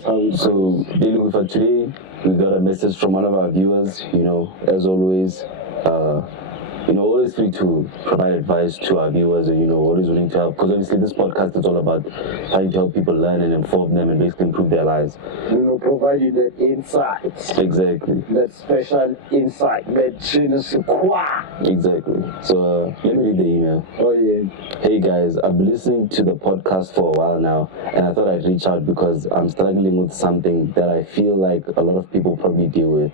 So, really, for today, we got a message from one of our viewers. As always, always free to provide advice to our viewers, and always willing to help. Because obviously, this podcast is all about trying to help people learn and inform them and basically improve their lives. Providing that insight. Exactly. That special insight, that je ne sais quoi. Exactly. So, let me read the email. Oh, yeah. Hey guys, I've been listening to the podcast for a while now, and I thought I'd reach out because I'm struggling with something that I feel like a lot of people probably deal with.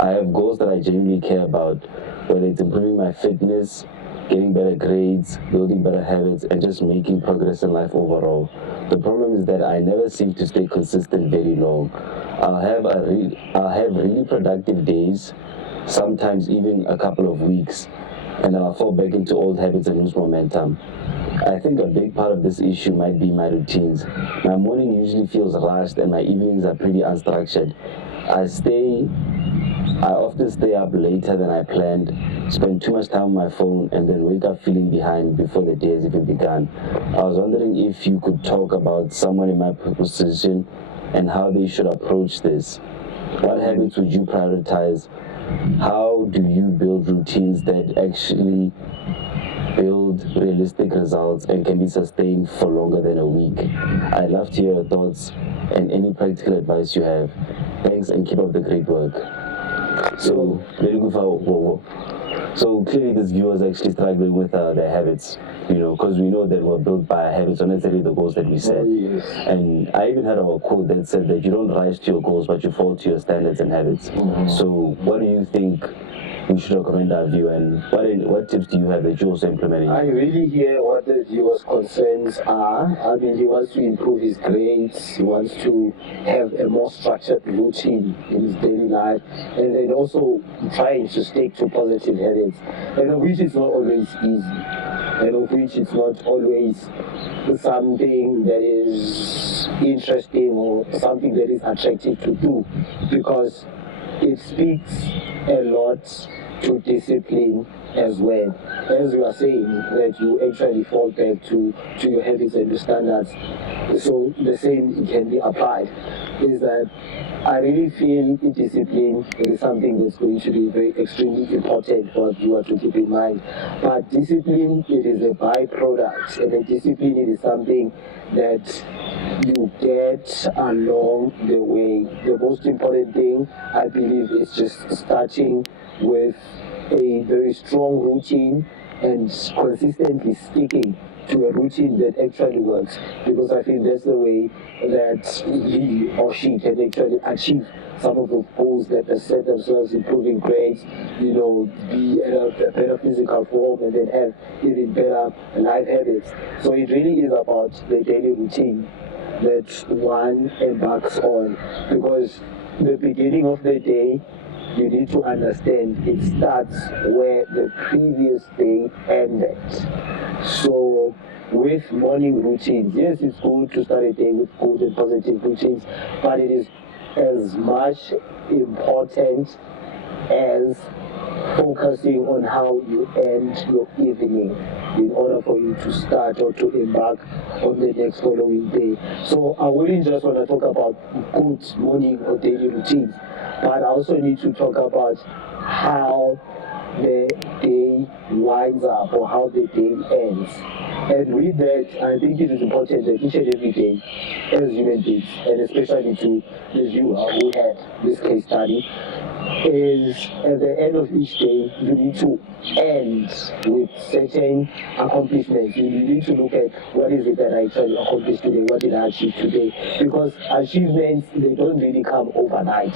I have goals that I genuinely care about, whether it's improving my fitness, getting better grades, building better habits, and just making progress in life overall. The problem is that I never seem to stay consistent very long. I'll have really productive days, sometimes even a couple of weeks, and then I'll fall back into old habits and lose momentum. I think a big part of this issue might be my routines. My morning usually feels rushed and my evenings are pretty unstructured. I often stay up later than I planned, spend too much time on my phone, and then wake up feeling behind before the day has even begun. I was wondering if you could talk about someone in my position and how they should approach this. What habits would you prioritize? How do you build routines that actually build realistic results and can be sustained for longer than a week? I'd love to hear your thoughts and any practical advice you have. Thanks and keep up the great work. So, very good for so clearly this viewer is actually struggling with their habits, because we know that we're built by habits, not necessarily the goals that we set. Yes. And I even had a quote that said that you don't rise to your goals, but you fall to your standards and habits. So what do you think we should recommend our viewer, and what tips do you have that you're also implementing? I really hear what the viewer's concerns are. I mean, he wants to improve his grades, he wants to have a more structured routine in his daily life, and then also trying to stick to positive habits, and of which is not always easy, and of which it's not always something that is interesting or something that is attractive to do, because it speaks a lot to discipline as well. As you are saying, that you actually fall back to your habits and your standards. So the same can be applied. Is that I really feel discipline is something that's going to be very extremely important for you to keep in mind. But discipline, it is a byproduct, and a discipline it is something that you get along the way. The most important thing, I believe, is just starting with a very strong routine and consistently sticking to a routine that actually works, because I feel that's the way that he or she can actually achieve some of the goals that they set themselves, improving grades, be in a better physical form, and then have even better life habits. So it really is about the daily routine that one embarks on, because the beginning of the day, you need to understand it starts where the previous day ended. So with morning routines, yes, it's good to start a day with good and positive routines, but it is as much important as focusing on how you end your evening in order for you to start or to embark on the next following day. So I wouldn't just want to talk about good morning or daily routines, but I also need to talk about how the day winds up or how the day ends. And with that, I think it is important that each and every day, as human beings, and especially to the viewer who had this case study, is at the end of each day, you need to end with certain accomplishments. You need to look at what is it that I actually accomplished today, what did I achieve today? Because achievements, they don't really come overnight,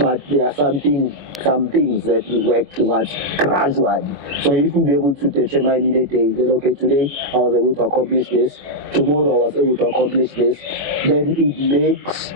but there are some things that we work towards gradually. So if you'll be able to determine in a day that, okay, today I was able to accomplish this, tomorrow I was able to accomplish this, then it makes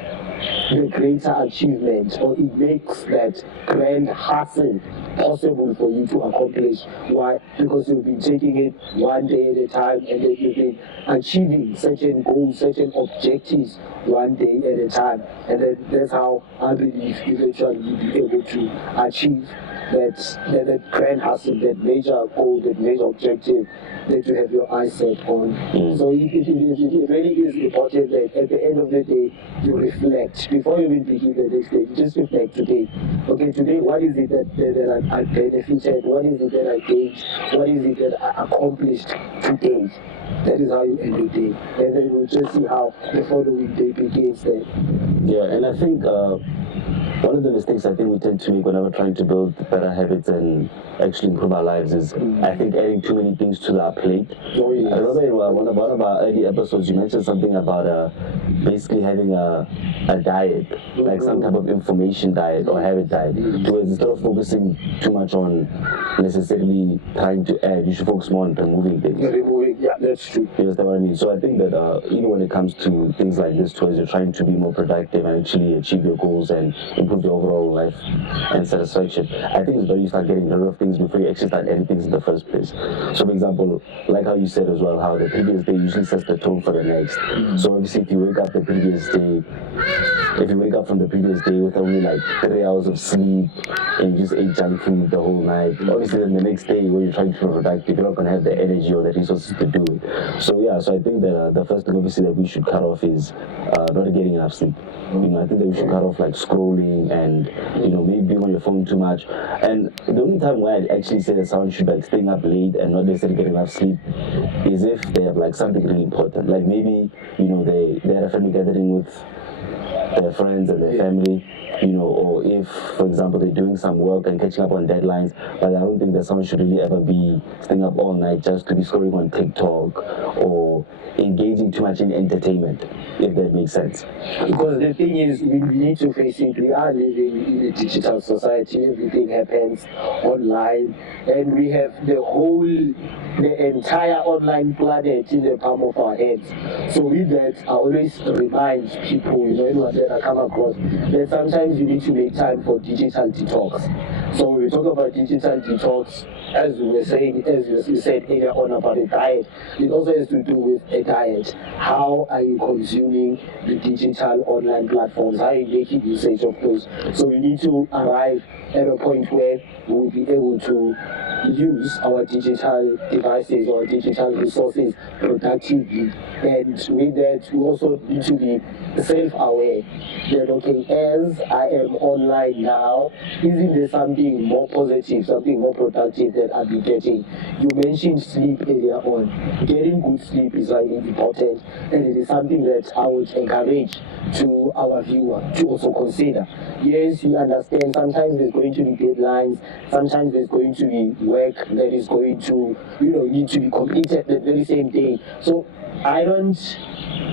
the greater achievement, or it makes that grand hustle possible for you to accomplish. Why? Because you've been taking it one day at a time, and then you've been achieving certain goals, certain objectives one day at a time, and then that's how I believe eventually you'll be able to achieve that grand hustle, that major goal, that major objective that you have your eyes set on. So it really is important that at the end of the day you reflect before you even begin the next day. Just reflect today. Okay, today what is it that I benefited? What is it that I gained? What is it that I accomplished today? That is how you end the day, and then we'll just see how the following day begins. Then. Yeah, and I think one of the mistakes I think we tend to make whenever trying to build better habits and actually improve our lives is I think adding too many things to our plate. Oh, yes. I remember in one of our early episodes you mentioned something about basically having a diet, like some type of information diet or habit diet, towards instead of focusing too much on necessarily trying to add, you should focus more on removing things. Yeah, that's true. You understand what I mean? So I think that even when it comes to things like this, towards you're trying to be more productive and actually achieve your goals and improve your overall life and satisfaction, I think it's better you start getting rid of things before you actually start adding things in the first place. So for example, like how you said as well, how the previous day usually sets the tone for the next. So obviously if you wake up the previous day, if you wake up from the previous day with only like 3 hours of sleep and you just ate junk food the whole night, obviously then the next day when you're trying to be productive, you're not going to have the energy or the resources to do it. So yeah, so I think that the first thing obviously that we should cut off is not getting enough sleep. I think that we should cut off like scrolling and maybe being on your phone too much. And the only time where I'd actually say that someone should be like staying up late and not necessarily getting enough sleep is if they have like something really important, like maybe they had a family gathering with their friends and their family, or if, for example, they're doing some work and catching up on deadlines. But I don't think that someone should really ever be staying up all night just to be scrolling on TikTok or engaging too much in entertainment, if that makes sense. Because the thing is, we need to face it. We are living in a digital society. Everything happens online, and we have the entire online planet in the palm of our hands. So with that, I always remind people, anyone that I come across, that sometimes you need to make time for digital detox. So when we talk about digital detox, as we were saying, as you said earlier on about a diet, it also has to do with a diet. How are you consuming the digital online platforms? How are you making usage of those? So we need to arrive at a point where we'll be able to use our digital devices or digital resources productively. And with that, we also need to be self-aware that, okay, as I am online now, isn't there something more positive, something more productive that I'll be getting? You mentioned sleep earlier on. Getting good sleep is really important, and it is something that I would encourage to our viewer to also consider. Yes, you understand sometimes there's going to be deadlines, sometimes there's going to be work that is going to, need to be completed the very same day. So I don't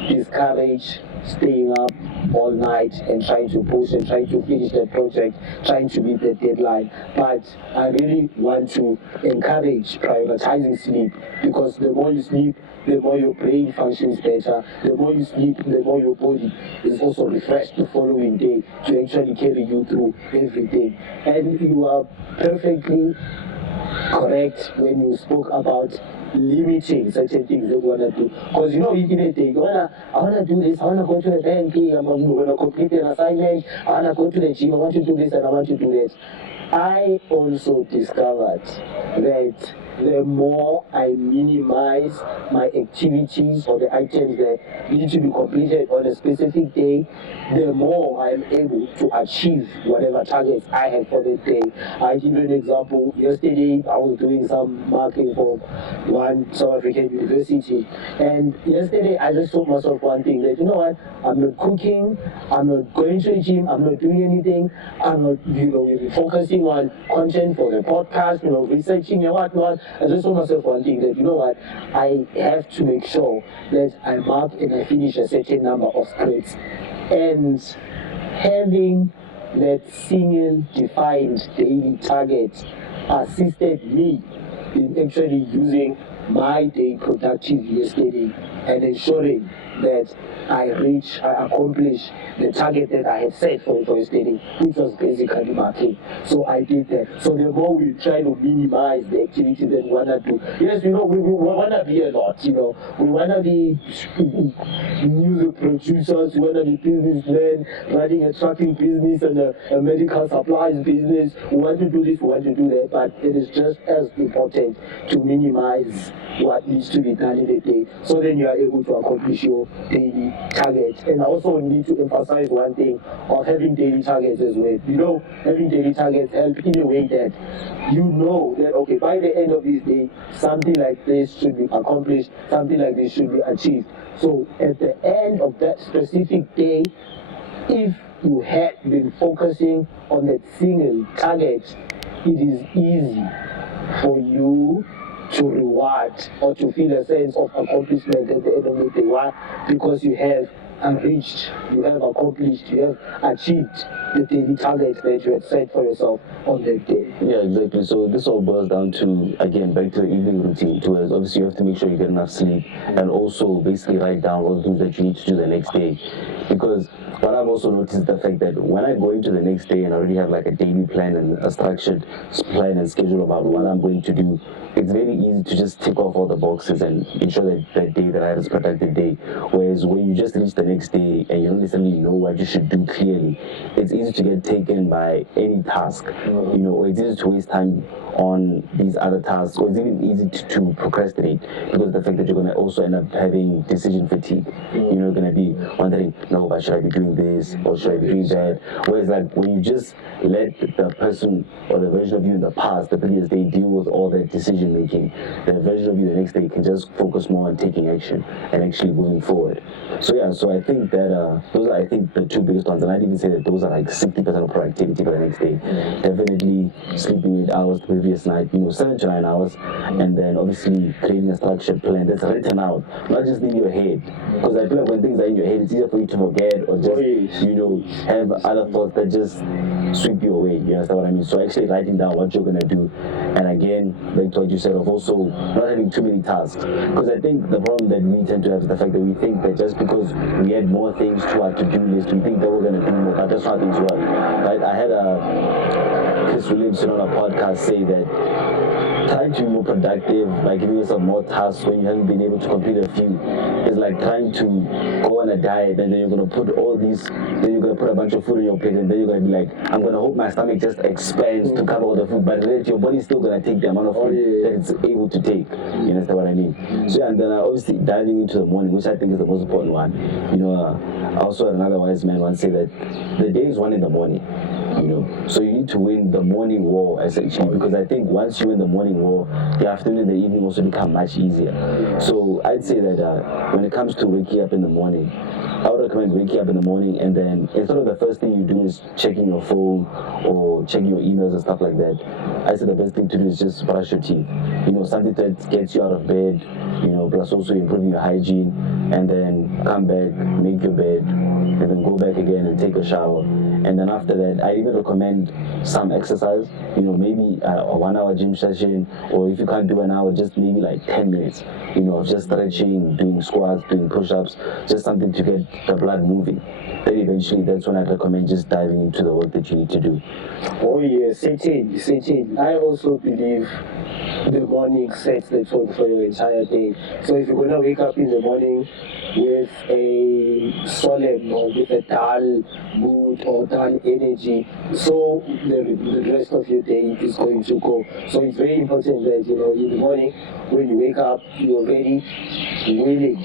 discourage staying up all night and trying to push and trying to finish the project, trying to meet the deadline. But I really want to encourage prioritizing sleep, because the more you sleep, the more your brain functions better. The more you sleep, the more your body is also refreshed the following day to actually carry you through everything. And you are perfectly correct when you spoke about limiting certain things that we want to do. Because in a day, I want to do this, I want to go to the bank, I'm going to complete an assignment, I want to go to the gym, I want to do this and I want to do that. I also discovered that the more I minimize my activities or the items that need to be completed on a specific day, the more I am able to achieve whatever targets I have for the day. I give you an example. Yesterday, I was doing some marking for one South African university, and yesterday I just told myself one thing, that I'm not cooking, I'm not going to the gym, I'm not doing anything, I'm not focusing on content for the podcast, researching and whatnot. I just told myself one thing, that I have to make sure that I mark and I finish a certain number of scripts. And having that single defined daily target assisted me in actually using my day productive yesterday and ensuring that I accomplish the target that I had set for yesterday, which was basically marking. So I did that. So the more we try to minimize the activity that we want to do. Yes, we want to be a lot, We want to be music producers, we want to be businessmen, running a trucking business and a medical supplies business. We want to do this, we want to do that, but it is just as important to minimize what needs to be done in a day, so then you are able to accomplish your daily targets. And I also need to emphasize one thing of having daily targets as well. Having daily targets help in a way that you know that, okay, by the end of this day, something like this should be accomplished, something like this should be achieved. So at the end of that specific day, if you had been focusing on that single target, it is easy for you to reward or to feel a sense of accomplishment at the end of the day. Why? Because you have reached, you have accomplished, you have achieved the daily target that you had set for yourself on that day. Yeah, exactly. So this all boils down to, again, back to the evening routine. Towards obviously you have to make sure you get enough sleep, and also basically write down all the things that you need to do the next day. Because what I've also noticed is the fact that when I go into the next day and I already have like a daily plan and a structured plan and schedule about what I'm going to do, it's very easy to just tick off all the boxes and ensure that that day that I had a productive day. Whereas when you just reach the next day and you don't necessarily know what you should do clearly, it's easy to get taken by any task, or it's easy to waste time on these other tasks, or it's even easy to procrastinate because of the fact that you're going to also end up having decision fatigue. You're going to be wondering, no, but should I be doing this or should I be doing that? Whereas like when you just let the person or the version of you in the past, the previous day, deal with all that decision making, the version of you the next day can just focus more on taking action and actually moving forward. So yeah, so I think that those are, I think, the two biggest ones, and I'd even say that those are like 60% of productivity for the next day. Definitely sleeping 8 hours the previous night, 7 to 9 hours, and then obviously creating a structured plan that's written out, not just in your head. Because I feel like when things are in your head, it's easier for you to forget or just have other thoughts that just sweep you away. You understand what I mean? So actually writing down what you're gonna do, and again, like what you said, of also not having too many tasks. Because I think the problem that we tend to have is the fact that we think that just because we add more things to our to-do list, we think that we're gonna do more, but that's not things work. Right? I had Chris Williamson on a podcast say that trying to be more productive by giving yourself more tasks when you haven't been able to complete a few is like trying to go on a diet, and then you're going to put then you're going to put a bunch of food in your plate, and then you're going to be like, I'm going to hope my stomach just expands to cover all the food, but really your body's still going to take the amount of food that it's able to take. You understand what I mean? So yeah, and then obviously diving into the morning, which I think is the most important one. I also had another wise man once say that the day is won in the morning. So you need to win the morning war essentially, because I think once you win the morning war, the afternoon and the evening also become much easier. So I'd say that when it comes to waking up in the morning, I would recommend waking up in the morning, and then instead of the first thing you do is checking your phone or checking your emails and stuff like that, I say the best thing to do is just brush your teeth. Something that gets you out of bed, plus also improving your hygiene, and then come back, make your bed, and then go back again and take a shower. And then after that, I even recommend some exercise, maybe a 1 hour gym session, or if you can't do an hour, just maybe like 10 minutes, just stretching, doing squats, doing push-ups, just something to get the blood moving. Then eventually that's when I recommend just diving into the work that you need to do. Oh yeah, certain. I also believe the morning sets the tone for your entire day. So if you're gonna wake up in the morning with a solemn or with a dull mood or dull energy, so the rest of your day is going to go. So it's very important that in the morning when you wake up, you're already willing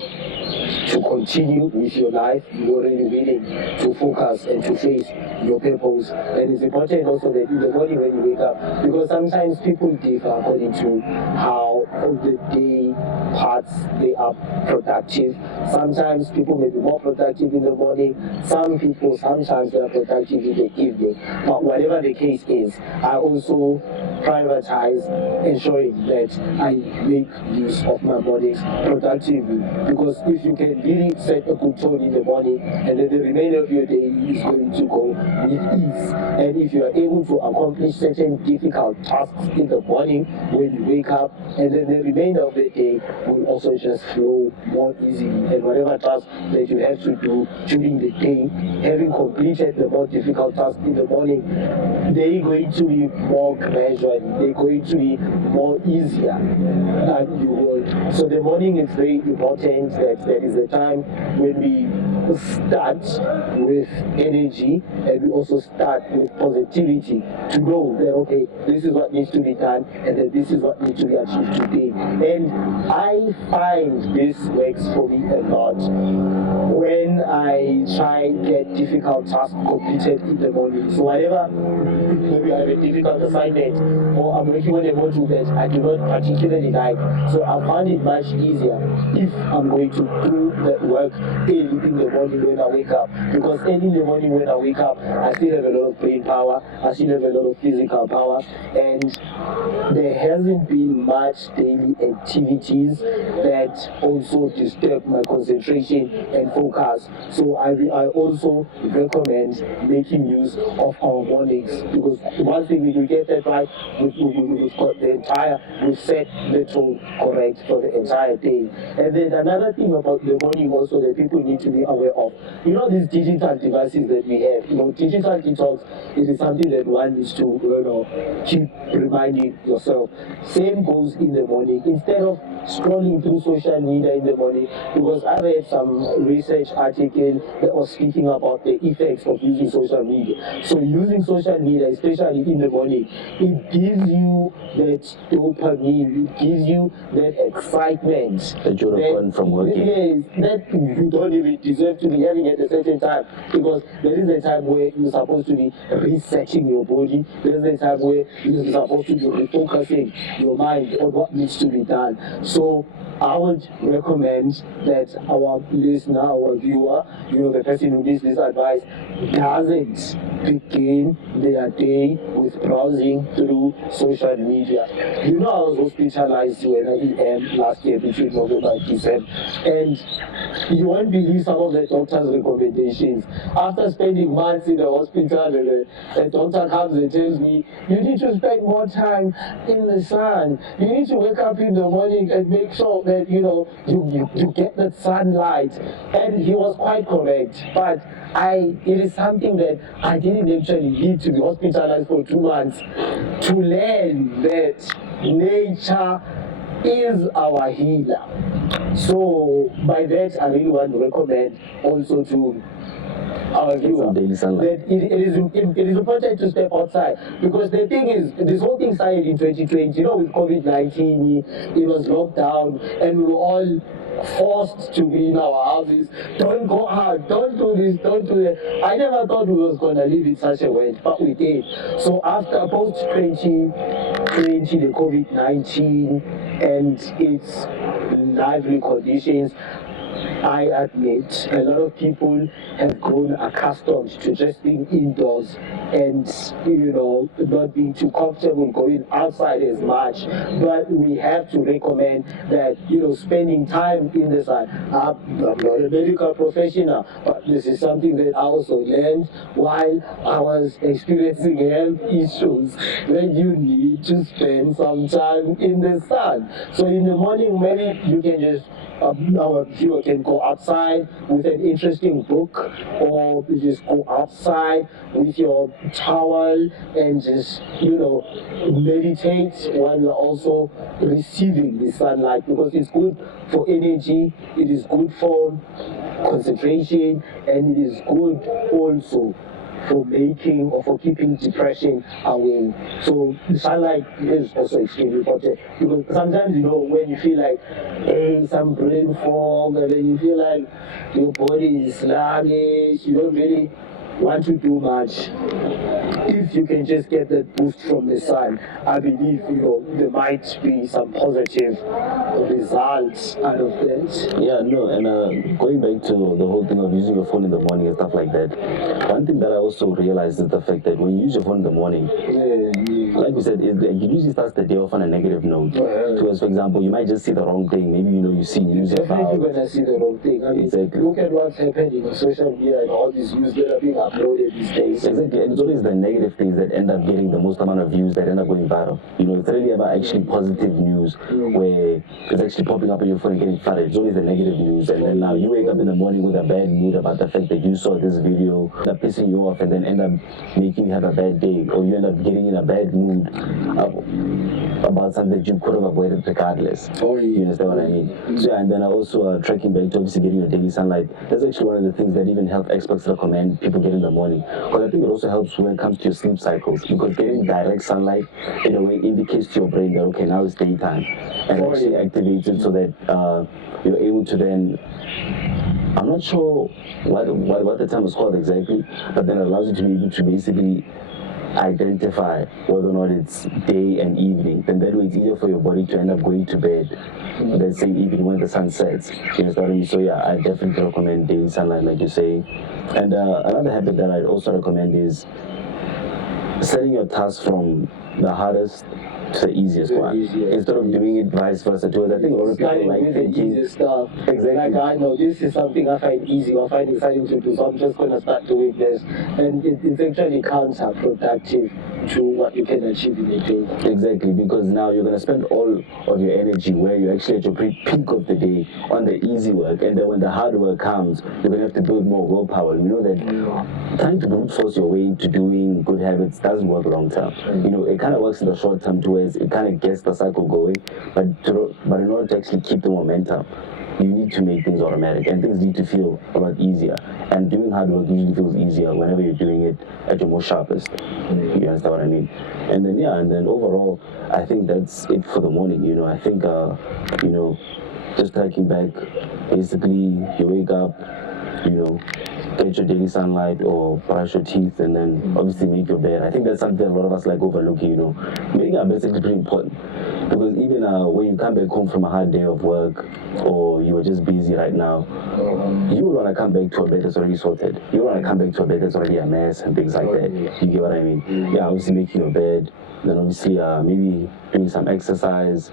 to continue with your life, you're already willing to focus and to face your purpose. And it's important also that in the morning when you wake up, because sometimes people differ according to how of the day parts they are productive. Sometimes people may be more productive in the morning, some people sometimes they are productive in the evening. But whatever the case is, I also prioritize ensuring that I make use of my mornings productively, because if you can really set a good tone in the morning, and then the remainder of your day is going to go with ease. And if you are able to accomplish certain difficult tasks in the morning when you wake up, and then the remainder of the day day will also just flow more easily. And whatever task that you have to do during the day, having completed the more difficult task in the morning, they're going to be more gradual, they're going to be more easier than you would. So the morning is very important, that there is a time when we start with energy and we also start with positivity to know that, okay, this is what needs to be done and that this is what needs to be achieved today. And I find this works for me a lot when I try get difficult tasks completed in the morning. So whatever, maybe I have a difficult assignment or I'm working on a module that I do not particularly like, so I find it much easier if I'm going to do that work early in the morning when I wake up. Because early in the morning when I wake up, I still have a lot of brain power, I still have a lot of physical power, and there hasn't been much daily activities that also disturb my concentration and focus. So I also recommend making use of our mornings, because once we get that right, we've got we've set the tone correct for the entire day. And then another thing about the morning also that people need to be aware of, these digital devices that we have, digital detox, it is something that one needs to keep reminding yourself. Same goes in the morning. Instead of scrolling through social media in the morning, because I read some research article that was speaking about the effects of using social media. So using social media, especially in the morning, it gives you that dopamine, it gives you that excitement that you're gone from working. Yes, that you don't even deserve to be having at a certain time, because there is a time where you're supposed to be resetting your body. There's a time where you're supposed to be refocusing your mind on what needs to be done. So I would recommend that our listener, our viewer, the person who needs this advice, doesn't begin their day with browsing through social media. I was hospitalized when I last year between November and December, and you won't believe some of the doctor's recommendations. After spending months in the hospital, and the doctor comes and tells me, you need to spend more time in the sun. You need to wake up in the morning and make sure that you get that sunlight. And he was quite correct. But it is something that I didn't actually need to be hospitalized for 2 months to learn that nature is our healer. So by that, I really want to recommend also to our viewer that it is important to step outside, because the thing is, this whole thing started in 2020. With COVID-19, it was locked down and we were all forced to be in our houses. Don't go out, don't do this, don't do that. I never thought we was going to live in such a world, but we did. So after post 2020, the COVID-19 and its lively conditions, I admit a lot of people have grown accustomed to just being indoors and not being too comfortable going outside as much. But we have to recommend that spending time in the sun. I'm not a medical professional, but this is something that I also learned while I was experiencing health issues, that you need to spend some time in the sun. So in the morning, maybe you can just our viewer can go outside with an interesting book, or you just go outside with your towel and just meditate while you're also receiving the sunlight, because it's good for energy, it is good for concentration, and it is good also for making or for keeping depression away. So sunlight is also extremely important, because sometimes when you feel like some brain fog, and then you feel like your body is sluggish, you don't really want to do much. If you can just get that boost from the sun, I believe there might be some positive results out of that. Yeah, no, and going back to the whole thing of using your phone in the morning and stuff like that, one thing that I also realized is the fact that when you use your phone in the morning, like you said, it usually starts the day off on a negative note. Yeah. Because, for example, you might just see the wrong thing. Maybe you see news Definitely about. gonna see the wrong thing. I mean, Exactly. look at what's happening on social media and all these news that are being uploaded these days. Exactly, and it's always the negative things that end up getting the most amount of views that end up going viral. It's really about actually positive news where it's actually popping up on your phone and getting flooded. It's always the negative news, and then now you wake up in the morning with a bad mood about the fact that you saw this video that pissing you off, and then end up making you have a bad day, or you end up getting in a bad mood about something that you could have avoided regardless. You understand what I mean? So, and then I also tracking back to obviously getting your daily sunlight. That's actually one of the things that even health experts recommend people get in the morning, because I think it also helps when it comes to your sleep cycles, because getting direct sunlight in a way indicates to your brain that okay, now it's daytime, and actually activates it so that you're able to then, I'm not sure what the term is called exactly, but then it allows you to be able to basically identify whether or not it's day and evening. Then that way it's easier for your body to end up going to bed that same evening when the sun sets. You know what I mean? So yeah, I definitely recommend daily sunlight, like you say. And another habit that I'd also recommend is setting your tasks from the hardest to the easiest one, instead of doing it vice versa. Because I think a lot of people like thinking easy stuff. Exactly. Like, I know this is something I find easy, I find exciting to do, so I'm just going to start doing this. And it's actually counterproductive to what you can achieve in a day. Exactly, because now you're going to spend all of your energy where you're actually at your peak of the day on the easy work, and then when the hard work comes, you're going to have to build more willpower. You know that trying to brute force your way into doing good habits doesn't work long term. It kind of works in the short term towards it kind of gets the cycle going, but in order to actually keep the momentum, you need to make things automatic, and things need to feel a lot easier. And doing hard work usually feels easier whenever you're doing it at your most sharpest. You understand what I mean? And then overall, I think that's it for the morning. I think just tracking back, basically you wake up, get your daily sunlight or brush your teeth, and then obviously make your bed. I think that's something a lot of us like overlooking. Making our bed is actually pretty important, because even when you come back home from a hard day of work, or you are just busy right now, you will want to come back to a bed that's already sorted. You want to come back to a bed that's already a mess and things like that. You get what I mean? Yeah, obviously making your bed, then obviously maybe doing some exercise,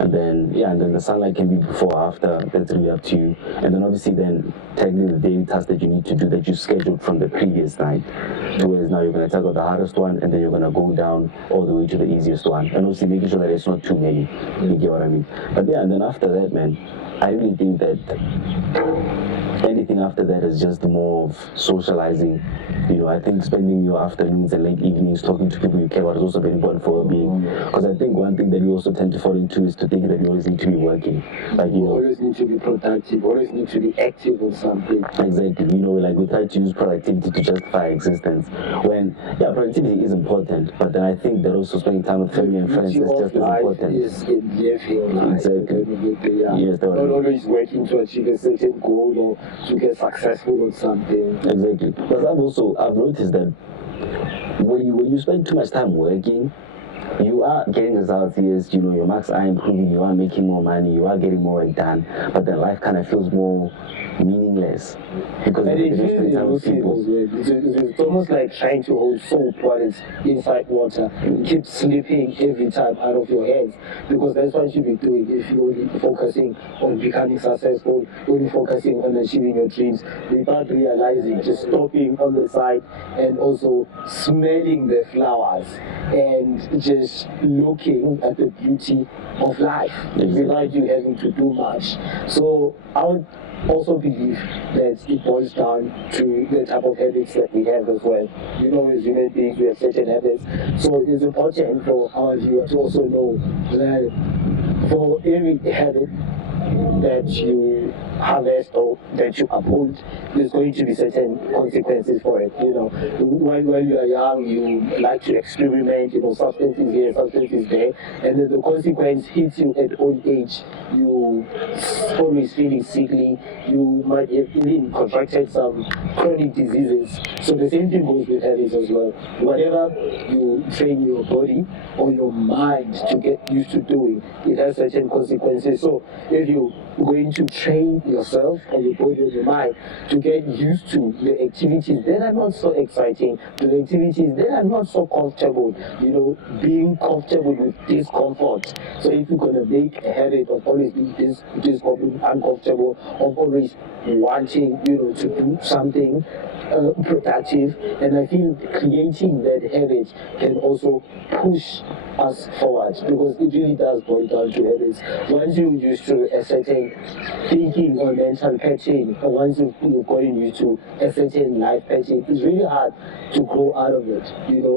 and then the sunlight can be before or after. That's really up to you. And then obviously then tackling the daily tasks that you need to do that you scheduled from the previous night, towards now you're going to tackle the hardest one, and then you're going to go down all the way to the easiest one, and obviously making sure that it's not too many. You get what I mean? But and then after that, man, I really think that anything after that is just more of socializing. I think spending your afternoons and late evenings talking to people you care about is also very important for well-being. Because I think one thing that we also tend to fall into is to think that you always need to be working. Like, you always need to be productive, always need to be active on something. Exactly. Like we try to use productivity to justify existence. When, productivity is important, but then I think that also spending time with family and friends is just as important. Is in living life. Exactly. Yes, not always working to achieve a certain goal or to get successful on something. Exactly. Because I've noticed that when you spend too much time working, you are getting results. Yes, your marks are improving, you are making more money, you are getting more done, but then life kind of feels more meaningless, because and it feels elusive as well. It's almost like trying to hold soap while it's inside water. You keep slipping every time out of your hands, because that's what you should be doing. If you're only focusing on becoming successful, only focusing on achieving your dreams, without realizing, just stopping on the side and also smelling the flowers and just looking at the beauty of life without you having to do much. So I would also believe that it boils down to the type of habits that we have as well. As human beings, we have certain habits. So it's important for our viewer to also know that for every habit that you harvest or that you uphold, there's going to be certain consequences for it. When you are young, you like to experiment, substances here, substances there, and then the consequence hits you at old age. You always feeling sickly, you might have even contracted some chronic diseases. So the same thing goes with habits as well. Whatever you train your body or your mind to get used to doing, it has certain consequences. So if you going to train yourself and your body and your mind to get used to the activities that are not so exciting, to the activities that are not so comfortable, being comfortable with discomfort. So if you're going to make a habit of always being uncomfortable, of always wanting, to do something productive, and I feel creating that habit can also push us forward, because it really does boil down to habits. Once you're used to a certain thinking or mental pattern, or once you've gotten used to a certain life pattern, it's really hard to grow out of it.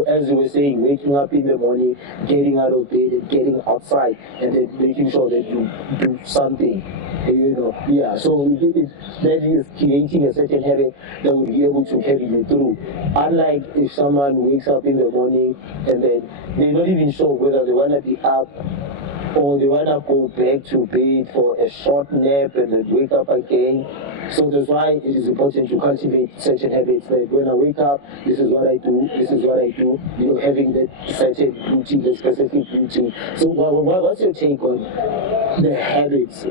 As you were saying, waking up in the morning, getting out of bed and getting outside, and then making sure that you do something. So that is creating a certain habit that will be able to carry you through. Unlike if someone wakes up in the morning and then they're not even sure whether they want to be up or they want to go back to bed for a short nap and then wake up again. So that's why it is important to cultivate certain habits. Like when I wake up, this is what I do, this is what I do, having that certain routine, that specific routine. So what's your take on the habits?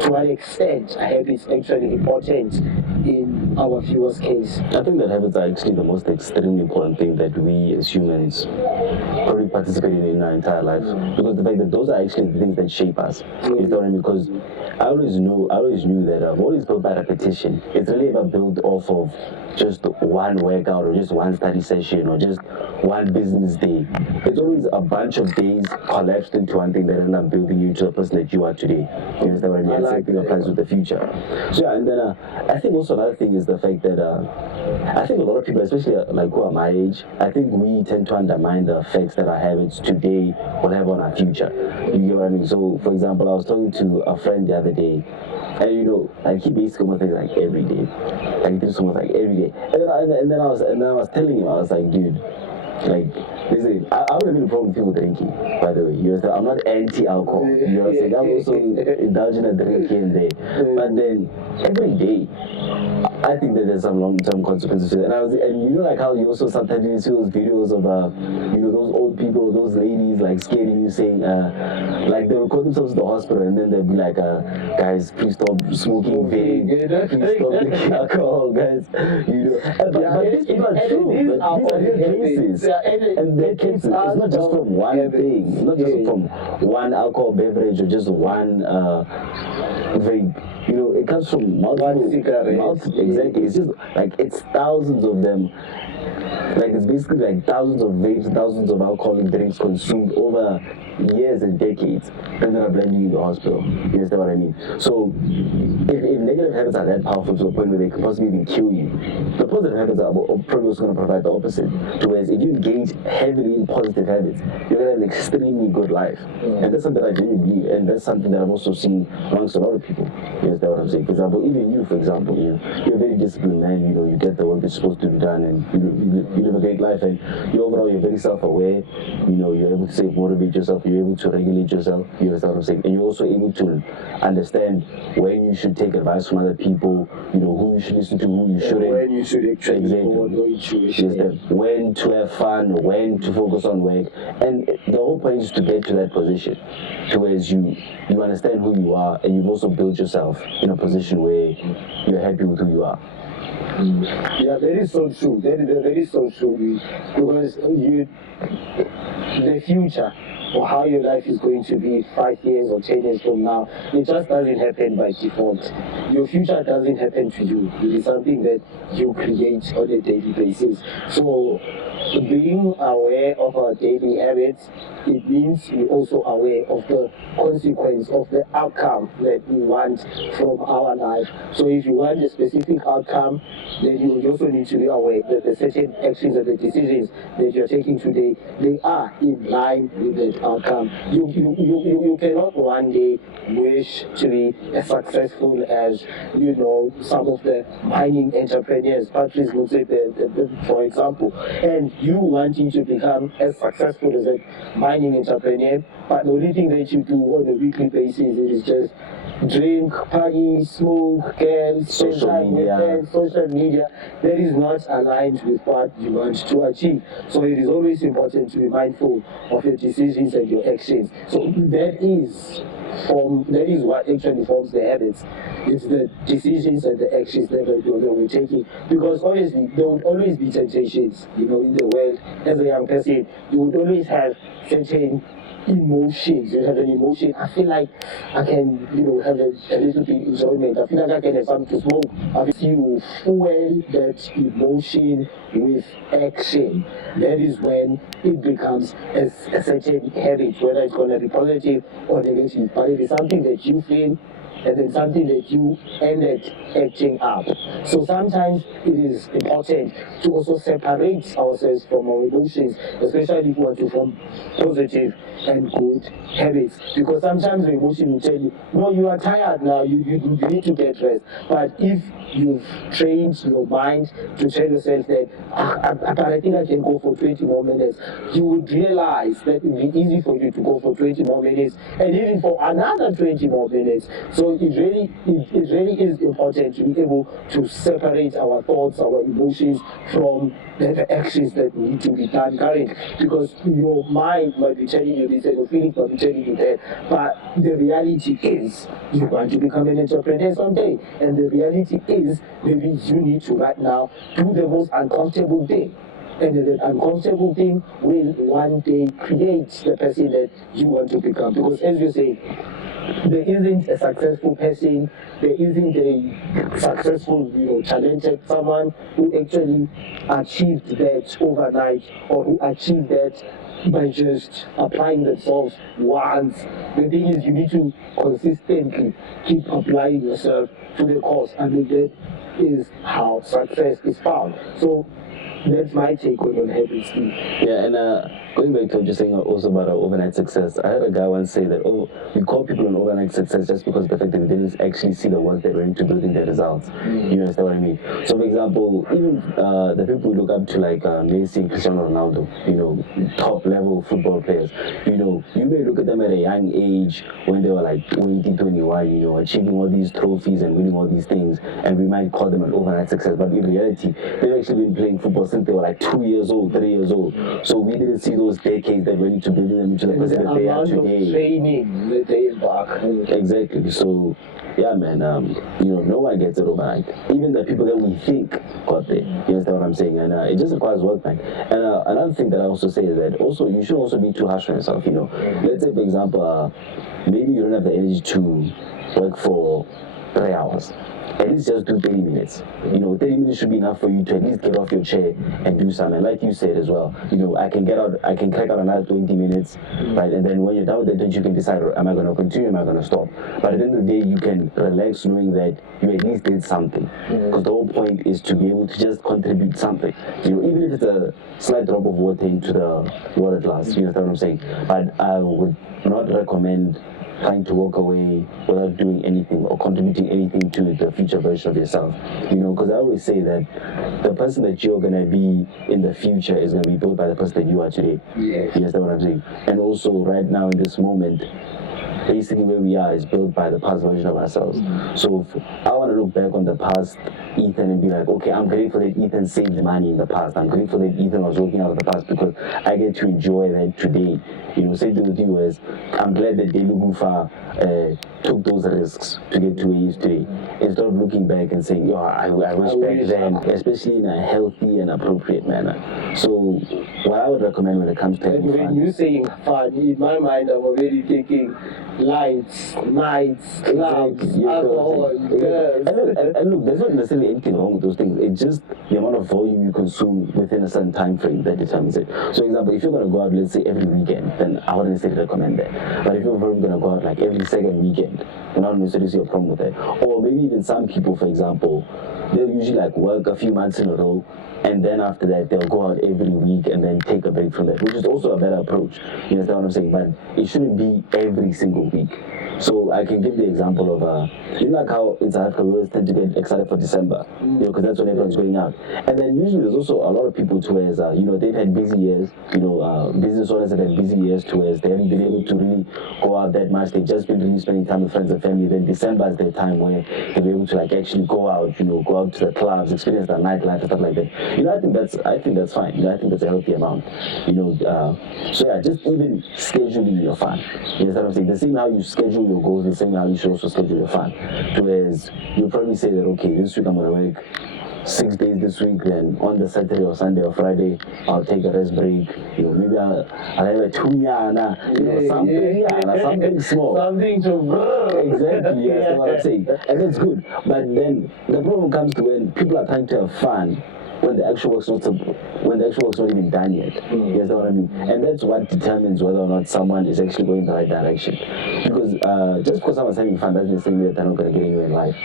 To what extent are habits actually important in our viewers' case? I think that habits are actually the most extremely important thing that we as humans probably participate in our entire life. Because the fact that those are actually the things that shape us. You know what I mean? Because I always knew that I've always built by repetition. It's really about built off of just one workout or just one study session or just one business day. It's always a bunch of days collapsed into one thing that end up building you into the person that you are today. You understand what I mean? And same thing applies with the future. So yeah, and then I think also another thing is the fact that I think a lot of people, especially like who are my age, I think we tend to undermine the effects that our habits today will have on our future. You get what I mean? So for example, I was talking to a friend the other day, and like he basically almost things like every day. Like he did almost like every day. And then I was telling him, I was like, dude, like, listen, I wouldn't have a problem with people drinking, by the way. You understand? I'm not anti-alcohol. You know what I'm saying? I'm also indulging a drink here and there. But then, every day, I think that there's some long-term consequences to that. And like how you also sometimes you see those videos of, those old people, those ladies, like, scaring you, saying, like, they'll call themselves to the hospital, and then they'll be like, guys, please stop smoking vape, please stop drinking alcohol, guys. But these people are true. These are real cases. And their cases, it's not just from one thing. It's not just from one alcohol beverage or just one vape. It comes from multiple cigarettes. Exactly. It's just like it's thousands of them. Like it's basically like thousands of vapes, thousands of alcoholic drinks consumed over years and decades, and then are blending in the hospital. You understand what I mean? So if negative habits are that powerful to a point where they can possibly even kill you, the positive habits are probably also going to provide the opposite. Whereas if you engage heavily in positive habits, you're going to have an extremely good life. And that's something I genuinely believe, and that's something that I've also seen amongst a lot of people. You understand what I'm saying? For example, even you, you're a very disciplined man. You get the work that's supposed to be done, and you live a great life, and you're very self-aware. You're able to motivate yourself, you're able to regulate yourself. You understand what I'm saying? And you're also able to understand when you should take advice from other people, who you should listen to, who you shouldn't. When you should actually go on your intuition. When to have fun, when to focus on work. And the whole point is to get to that position, to where you understand who you are, and you've also built yourself in a position where you're happy with who you are. Yeah, that is so true. That is so true. Because the future, or how your life is going to be 5 years or 10 years from now, it just doesn't happen by default. Your future doesn't happen to you. It is something that you create on a daily basis. So being aware of our daily habits, it means we're also aware of the consequence of the outcome that we want from our life. So if you want a specific outcome, then you also need to be aware that the certain actions and the decisions that you're taking today, they are in line with that outcome. You cannot one day wish to be as successful as some of the mining entrepreneurs, Patrice Motsepe, for example, and you wanting to become as successful as a mining entrepreneur, but the only thing that you do on a weekly basis is just drink, party, smoke, spend time with friends, social media that is not aligned with what you want to achieve. So it is always important to be mindful of your decisions and your actions. So that is what actually forms the habits. It's the decisions and the actions that we're taking. Because obviously there would always be temptations, in the world. As a young person, you would always have certain emotions. You have an emotion. I feel like I can, have a little bit enjoyment. I feel like I can have something to smoke. I feel you fuel that emotion with action. That is when it becomes a certain habit, whether it's going to be positive or negative. But it is something that you feel and then something that you end up acting up. So sometimes it is important to also separate ourselves from our emotions, especially if we want to form positive and good habits. Because sometimes the emotion will tell you, no, you are tired now, you need to get rest. But if you've trained your mind to tell yourself that, but I think I can go for 20 more minutes, you would realize that it will be easy for you to go for 20 more minutes and even for another 20 more minutes. So it really is important to be able to separate our thoughts, our emotions from the actions that need to be done currently. Because your mind might be telling you this and your feelings might be telling you that, but the reality is you want to become an entrepreneur someday, and the reality is maybe you need to right now do the most uncomfortable thing. And the uncomfortable thing will one day create the person that you want to become. Because as you say, there isn't a successful person, there isn't a successful, talented someone who actually achieved that overnight or who achieved that by just applying themselves once. The thing is, you need to consistently keep applying yourself to the course. I mean, that is how success is found. So that's my take on habits, Steve. Yeah, and going back to what you're saying also about our overnight success, I heard a guy once say that, we call people an overnight success just because of the fact that we didn't actually see the work they went into building their results. You understand what I mean? So, for example, even the people we look up to, like Messi and Cristiano Ronaldo, top level football players, you may look at them at a young age when they were like 20, 21, achieving all these trophies and winning all these things, and we might call them an overnight success, but in reality, they've actually been playing football since they were like 2 years old, 3 years old. So we didn't see those decades that went into building them into the person that they are today. Training that they embark. Exactly. So yeah, man, no one gets it overnight. Even the people that we think got there. You understand what I'm saying? And it just requires work, man. And another thing that I also say is that also you should also be too harsh on yourself. Let's say, for example, maybe you don't have the energy to work for 3 hours. At least just do 30 minutes. 30 minutes should be enough for you to at least get off your chair and do something. Like you said as well, I can crack out another 20 minutes, right? And then when you're done with that, then you can decide, am I going to continue, am I going to stop? But at the end of the day, you can relax knowing that you at least did something. Because the whole point is to be able to just contribute something. Even if it's a slight drop of water into the water glass, you understand what I'm saying? But I would not recommend trying to walk away without doing anything or contributing anything to the future version of yourself. Because I always say that the person that you're going to be in the future is going to be built by the person that you are today. Yes. You understand what I'm saying? And also right now in this moment, basically where we are is built by the past version of ourselves. So I want to look back on the past Ethan and be like, okay, I'm grateful that Ethan saved money in the past. I'm grateful that Ethan was working out of the past because I get to enjoy that today. Same thing with you is, I'm glad that Delugufa took those risks to get to where he is today. Instead of looking back and saying, I wish back then, especially in a healthy and appropriate manner. So what I would recommend when it comes to having when fun. you saying fun, in my mind, I'm already thinking lights, nights, clubs, Exactly. alcohol, girls. And look, there's not necessarily anything wrong with those things. It's just the amount of volume you consume within a certain time frame that determines it. So, for example, if you're going to go out, let's say every weekend, then I wouldn't necessarily recommend that. But if you're going to go out like every second weekend, then I don't necessarily see a problem with that. Or maybe even some people, for example, they'll usually like work a few months in a row, and then after that they'll go out every week and then take a break from that, which is also a better approach. You understand what I'm saying? But it shouldn't be every single week. So I can give the example of, you know, like how in South Africa we always tend to get excited for December, you know, because that's when everyone's going out. And then usually there's also a lot of people too, as you know, they've had busy years, you know, business owners have had busy years too, as they haven't been able to really go out that much. They've just been really spending time with friends and family. Then December is their time where they'll be able to like actually go out, you know, go out to the clubs, experience the nightlife and stuff like that. You know, I think that's fine. You know, I think that's a healthy amount. You know, so yeah, just even scheduling your fun. You know what I'm saying? The same how you schedule your goals, the same how you should also schedule your fun. Whereas you'll probably say that okay, this week I'm gonna work 6 days this week, then on the Saturday or Sunday or Friday, I'll take a rest break. You know, maybe I'll have a tumiana, you know, something small. Something to Exactly, yes, that's what I'm saying. And that's good. But then the problem comes to when people are trying to have fun when the actual work's not even done yet. You understand what I mean? And that's what determines whether or not someone is actually going in the right direction. Because just because someone's having fun doesn't necessarily mean that they're not going to get anywhere in life.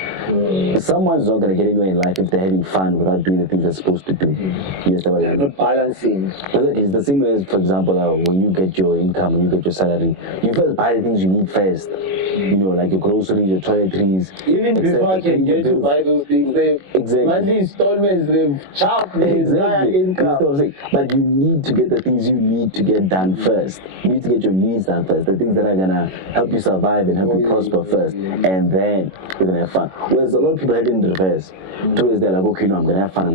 Someone's not going to get anywhere in life if they're having fun without doing the things they're supposed to do. You understand what I mean? not balancing. It's the same as, for example, when you get your income, when you get your salary, you first buy the things you need first. You know, like your groceries, your toiletries. Even before I can get to buy those things, monthly installments, they've chopped Exactly. income. But you need to get the things you need to get done first. You need to get your needs done first. The things that are gonna help you survive and help you prosper first, and then you're gonna have fun. Whereas a lot of people have it in the reverse. Towards they're like, okay, no, I'm gonna have fun.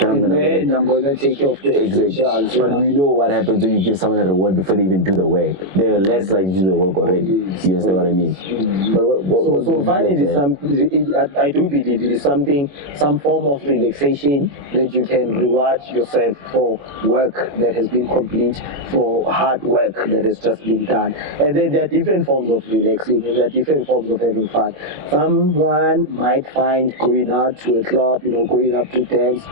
Then I'm gonna take off the exactly. But we know what happens when you give someone a reward before they even do the work. They're less likely to do the work already. You understand what I mean? So finally, I do believe it is some form of relaxation that you can reward yourself for work that has been complete, for hard work that has just been done. And then there are different forms of relaxing, and there are different forms of having fun. Someone might find going out to a club, you know, going up to dance,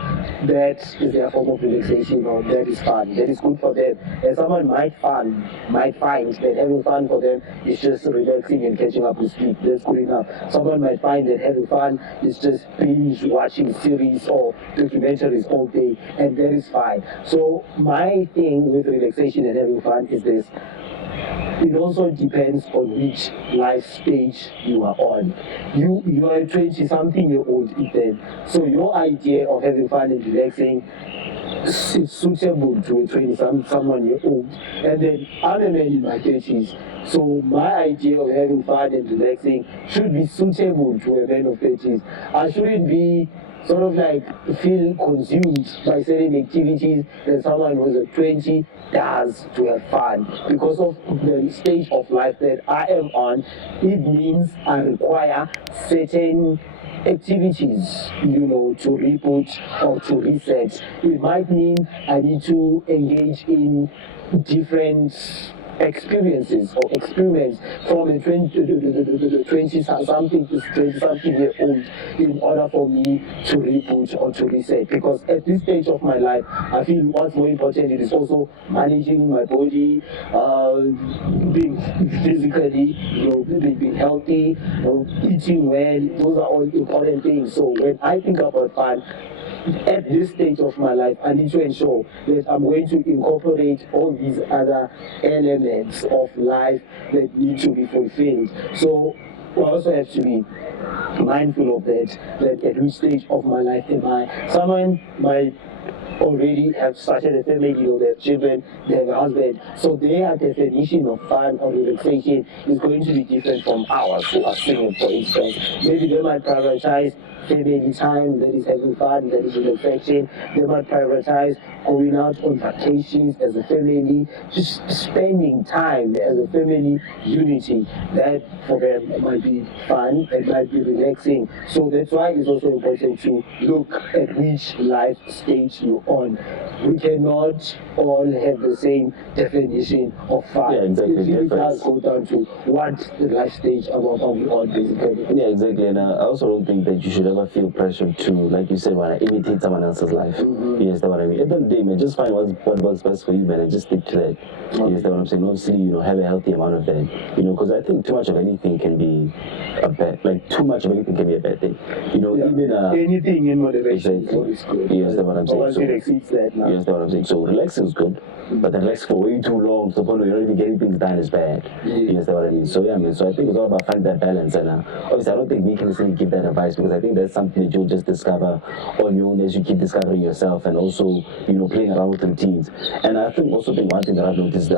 that is their form of relaxation, or that is fun, that is good for them. And someone might find that having fun for them is just relaxing and catching up with sleep. That's good enough. Someone might find that having fun is just binge watching series or documentaries all day, and that is fine. So my thing with relaxation and having fun is this: it also depends on which life stage you are on. You are a 20-something-year-old then, so your idea of having fun and relaxing is suitable to a 20-someone-year-old. And then I'm a man in my 30s, so my idea of having fun and relaxing should be suitable to a man of 30s. I shouldn't be sort of like feel consumed by certain activities that someone who's at 20 does to have fun. Because of the stage of life that I am on, it means I require certain activities, you know, to reboot or to reset. It might mean I need to engage in different experiences or experiments from a 20-something-year-old in order for me to reboot or to reset. Because at this stage of my life, I feel what's more important is also managing my body, being physically, you know, being healthy, you know, eating well. Those are all important things. So when I think about fun, at this stage of my life, I need to ensure that I'm going to incorporate all these other elements of life that need to be fulfilled. So I also have to be mindful of that at which stage of my life am I. Someone might already have started a family, or they have children, they have a husband, so their definition of fun or relaxation is going to be different from ours, who are single, for instance. Maybe they might prioritize family time, that is having fun, that is relaxation. They might prioritize going out on vacations as a family, just spending time as a family unity. That for them might be fun, it might be relaxing. So that's why it's also important to look at which life stage you're on. We cannot all have the same definition of fun. Yeah, exactly. It really does go down to what the life stage are we on, basically. Yeah, exactly. And I also don't think that you should ever feel pressured to, like you said, imitate someone else's life. You understand what I mean? At the end of the day, man, just find what works best for you, man, and just stick to that. You understand what I'm saying? Obviously, you know, have a healthy amount of that. You know, because I think too much of anything can be a bad, like too much of anything can be a bad thing. You know, even anything in moderation exactly. is good. You understand what I'm saying? Once So, it exceeds fix that now. You understand what I'm saying? So relaxing is good, but then relaxing for way too long to the point where you're not even getting things done is bad. You understand what I mean? So yeah, man. So I think it's all about finding that balance. And obviously, I don't think we can necessarily give that advice because I think that's something that you'll just discover on your own as you keep discovering yourself and also playing around with routines. And I think one thing that I've noticed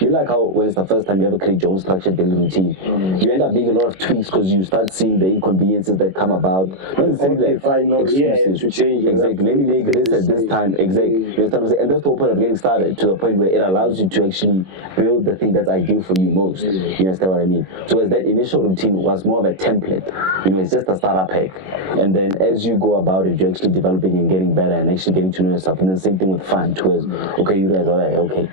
you like how when it's the first time you ever create your own structured daily routine, you end up being a lot of tweaks because you start seeing the inconveniences that come about. Not necessarily like excuses to change it. exactly. Maybe make this at this time. Exactly. You understand what I'm saying? And that's the whole point of getting started to the point where it allows you to actually build the thing that's ideal for you most. You understand what I mean? So as that initial routine was more of a template, it's just a startup hack. And then as you go about it, you're actually developing and getting better and actually getting to know yourself. And then same thing with fun, towards okay, you guys are like, okay,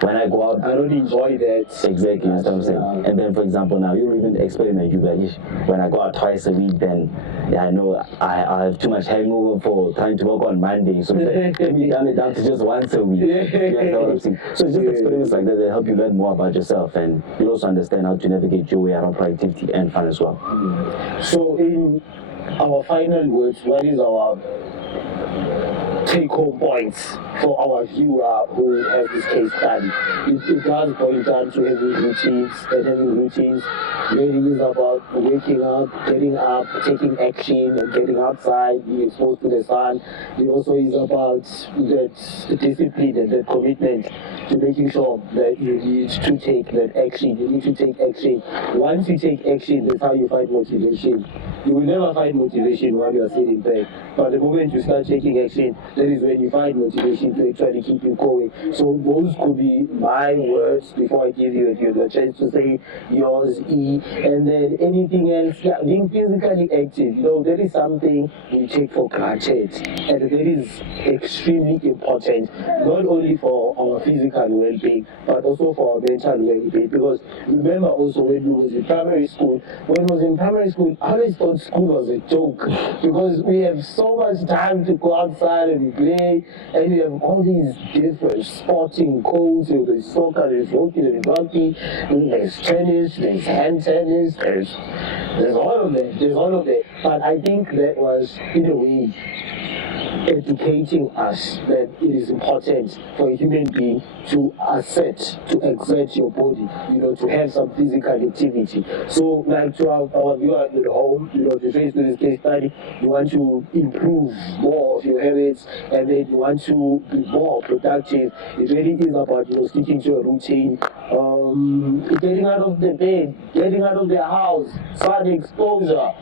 when I go out, I don't enjoy that. Exactly, you know what I'm saying? And then, for example, now you even experiment. You like, when I go out twice a week, then I know I have too much hangover for trying to work on Monday. So let me dumb it down to just once a week. You know what I'm saying? So it's just experiments like that help you learn more about yourself, and you'll also understand how to navigate your way around productivity and fun as well. So, in our final words, what is our take-home points for our viewer who has this case study? It does boil down to having routines, and having routines really is about waking up, getting up, taking action, and getting outside, being exposed to the sun. It also is about that discipline and that commitment to making sure that you need to take that action. You need to take action. Once you take action, that's how you find motivation. You will never find motivation while you are sitting back. But the moment you start taking action, that is when you find motivation to actually keep you going. So those could be my words before I give you a chance to say yours, E. And then anything else, being physically active. That is something we take for granted. And that is extremely important, not only for our physical well-being, but also for our mental well-being. Because remember also when we was in primary school, I always thought school was a joke because we have so much time to go outside and play, and we have all these different sporting codes. There's soccer, there's hockey, there's rugby, there's tennis, there's hand tennis, there's all of that. But I think that was, in a way, educating us that it is important for a human being to exert your body, to have some physical activity. So, like to our viewers at home, to face with this case study, you want to improve more of your habits, and then you want to be more productive. It really is about, sticking to a routine, getting out of the bed, getting out of the house, sun exposure,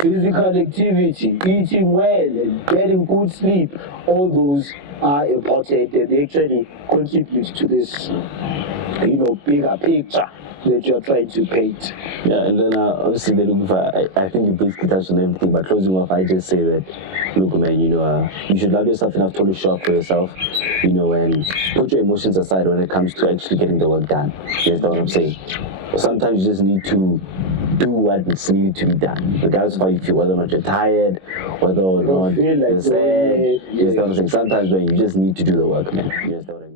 physical activity, eating well, and getting good sleep. All those are important, and they actually contribute to this, bigger picture that you're trying to paint. Yeah, and then obviously, I think you basically touched on everything. But closing off, I just say that, look, man, you should love yourself enough to show up for yourself, and put your emotions aside when it comes to actually getting the work done. You understand what I'm saying? Sometimes you just need to do what is needed to be done, regardless of how you feel, whether or not you're tired, whether or not you're sad. You understand what I'm saying? Sometimes, man, you just need to do the work, man. You understand what I mean?